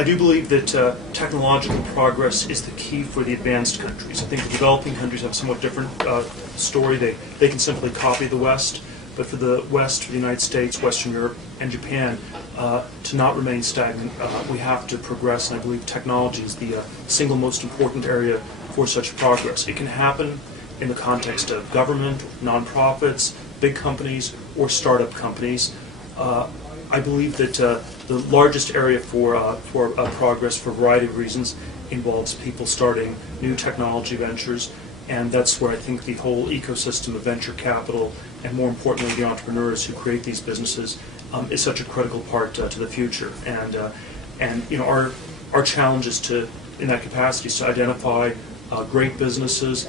I do believe that technological progress is the key for the advanced countries. I think the developing countries have a somewhat different story. They can simply copy the West, but for the West, for the United States, Western Europe, and Japan, to not remain stagnant, we have to progress, and I believe technology is the single most important area for such progress. It can happen in the context of government, nonprofits, big companies, or startup companies. I believe that the largest area for progress, for a variety of reasons, involves people starting new technology ventures, and that's where I think the whole ecosystem of venture capital, and more importantly the entrepreneurs who create these businesses, is such a critical part to the future. And you know, our challenge is to, in that capacity, is to identify great businesses,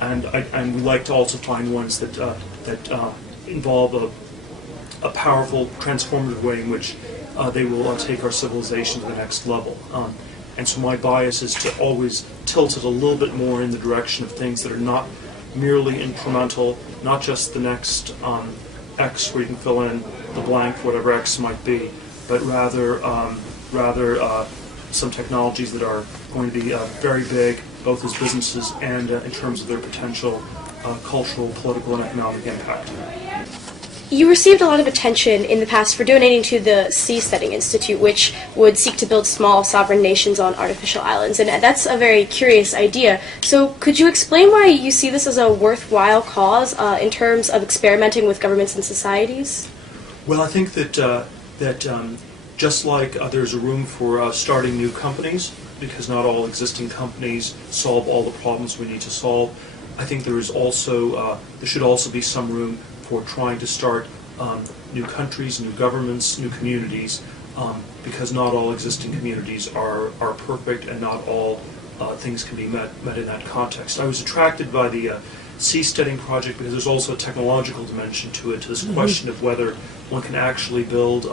and we like to also find ones that involve a powerful, transformative way in which they will take our civilization to the next level. And so my bias is to always tilt it a little bit more in the direction of things that are not merely incremental, not just the next X where you can fill in the blank, whatever X might be, but rather some technologies that are going to be very big, both as businesses and in terms of their potential cultural, political, and economic impact. You received a lot of attention in the past for donating to the Seasteading Institute, which would seek to build small sovereign nations on artificial islands, and that's a very curious idea. So could you explain why you see this as a worthwhile cause in terms of experimenting with governments and societies? Well, I think that just like there's a room for starting new companies, because not all existing companies solve all the problems we need to solve, I think there should also be some room for trying to start new countries, new governments, new communities, because not all existing communities are perfect, and not all things can be met in that context. I was attracted by the Seasteading project because there's also a technological dimension to it, to this question of whether one can actually build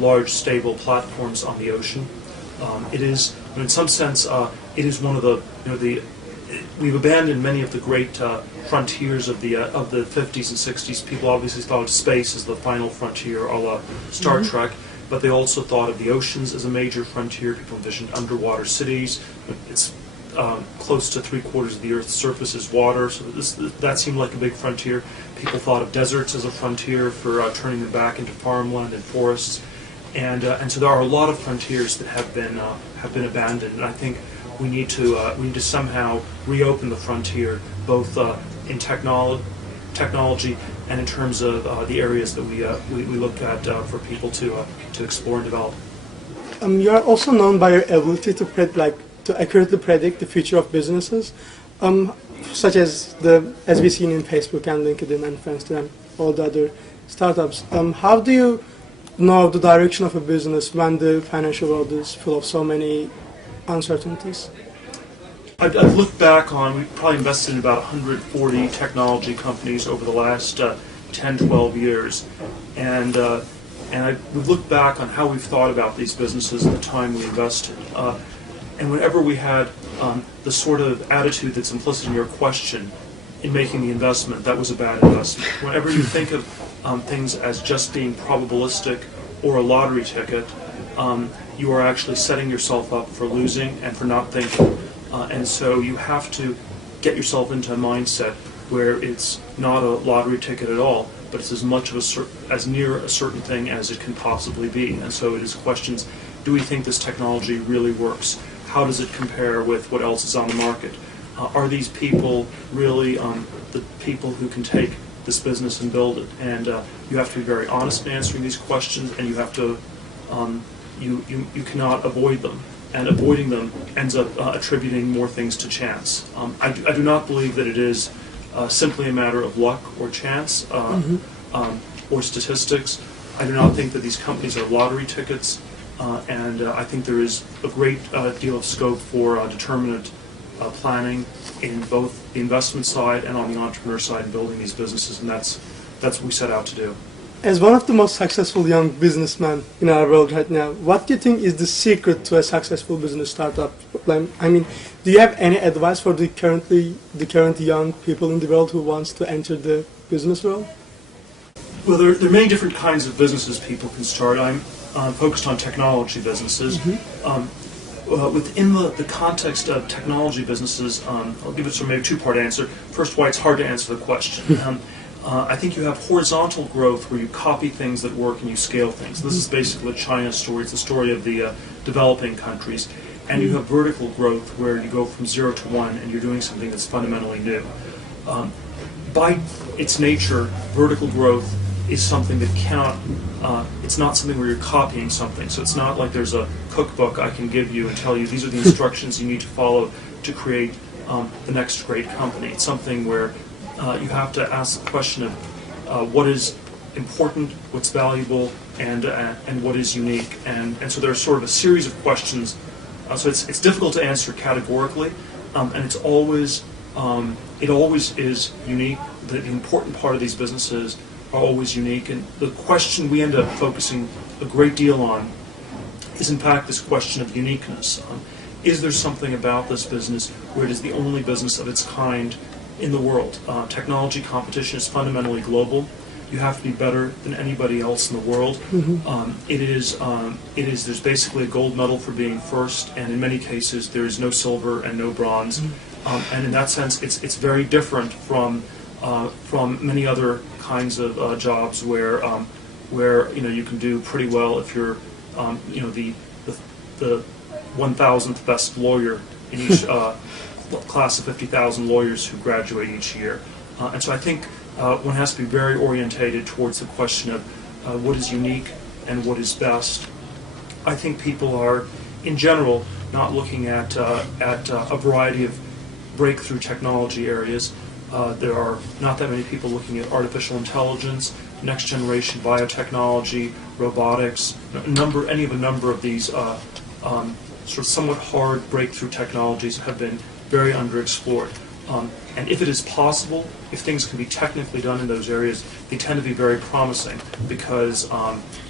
large, stable platforms on the ocean. It is, in some sense, it is one of the we've abandoned many of the great frontiers of the 50s and 60s. People obviously thought of space as the final frontier, a la Star Trek, but they also thought of the oceans as a major frontier. People envisioned underwater cities. It's close to 3/4 of the Earth's surface is water, so that seemed like a big frontier. People thought of deserts as a frontier for turning them back into farmland and forests, and so there are a lot of frontiers that have been abandoned. And I think we need to somehow reopen the frontier, both in technology and in terms of the areas that we look at for people to explore and develop. You are also known by your ability to accurately predict the future of businesses, such as we've seen in Facebook and LinkedIn and Friendster and all the other startups. How do you know the direction of a business when the financial world is full of so many uncertainties? I've looked back on, we've probably invested in about 140 technology companies over the last 10, 12 years, and we've looked back on how we've thought about these businesses at the time we invested. And whenever we had the sort of attitude that's implicit in your question in making the investment, that was a bad investment. Whenever you think of things as just being probabilistic or a lottery ticket, you are actually setting yourself up for losing and for not thinking. And so you have to get yourself into a mindset where it's not a lottery ticket at all, but it's as much of as near a certain thing as it can possibly be. And so it is questions: do we think this technology really works? How does it compare with what else is on the market? Are these people really the people who can take this business and build it? And you have to be very honest in answering these questions, and you have to you cannot avoid them. And avoiding them ends up attributing more things to chance. I do not believe that it is simply a matter of luck or chance or statistics. I do not think that these companies are lottery tickets, and I think there is a great deal of scope for determinate planning in both the investment side and on the entrepreneur side in building these businesses, and that's what we set out to do. As one of the most successful young businessmen in our world right now, what do you think is the secret to a successful business startup? I mean, do you have any advice for the current young people in the world who wants to enter the business world? Well, there are many different kinds of businesses people can start. focused on technology businesses. Within the context of technology businesses, I'll give it sort of maybe a two-part answer. First, why it's hard to answer the question. I think you have horizontal growth where you copy things that work and you scale things. This is basically a China story. It's the story of the developing countries. And you have vertical growth where you go from 0 to 1 and you're doing something that's fundamentally new. By its nature, vertical growth is something that cannot, it's not something where you're copying something. So it's not like there's a cookbook I can give you and tell you these are the instructions you need to follow to create the next great company. It's something where you have to ask the question of what is important, what's valuable, and what is unique. And so there's sort of a series of questions. So it's difficult to answer categorically, and it's always it always is unique. The important part of these businesses are always unique, and the question we end up focusing a great deal on is in fact this question of uniqueness. Is there something about this business where it is the only business of its kind in the world? Technology competition is fundamentally global. You have to be better than anybody else in the world. There's basically a gold medal for being first, and in many cases there is no silver and no bronze. And in that sense, it's very different from many other kinds of jobs where you can do pretty well if you're the 1,000th best lawyer in each class of 50,000 lawyers who graduate each year. And so I think one has to be very orientated towards the question of what is unique and what is best. I think people are, in general, not looking at a variety of breakthrough technology areas. There are not that many people looking at artificial intelligence, next generation biotechnology, robotics, any of a number of these sort of somewhat hard breakthrough technologies have been very underexplored. And if it is possible, if things can be technically done in those areas, they tend to be very promising because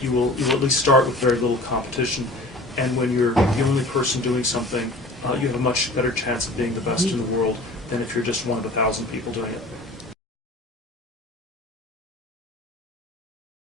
you will at least start with very little competition. And when you're the only person doing something, you have a much better chance of being the best in the world than if you're just one of 1,000 people doing it.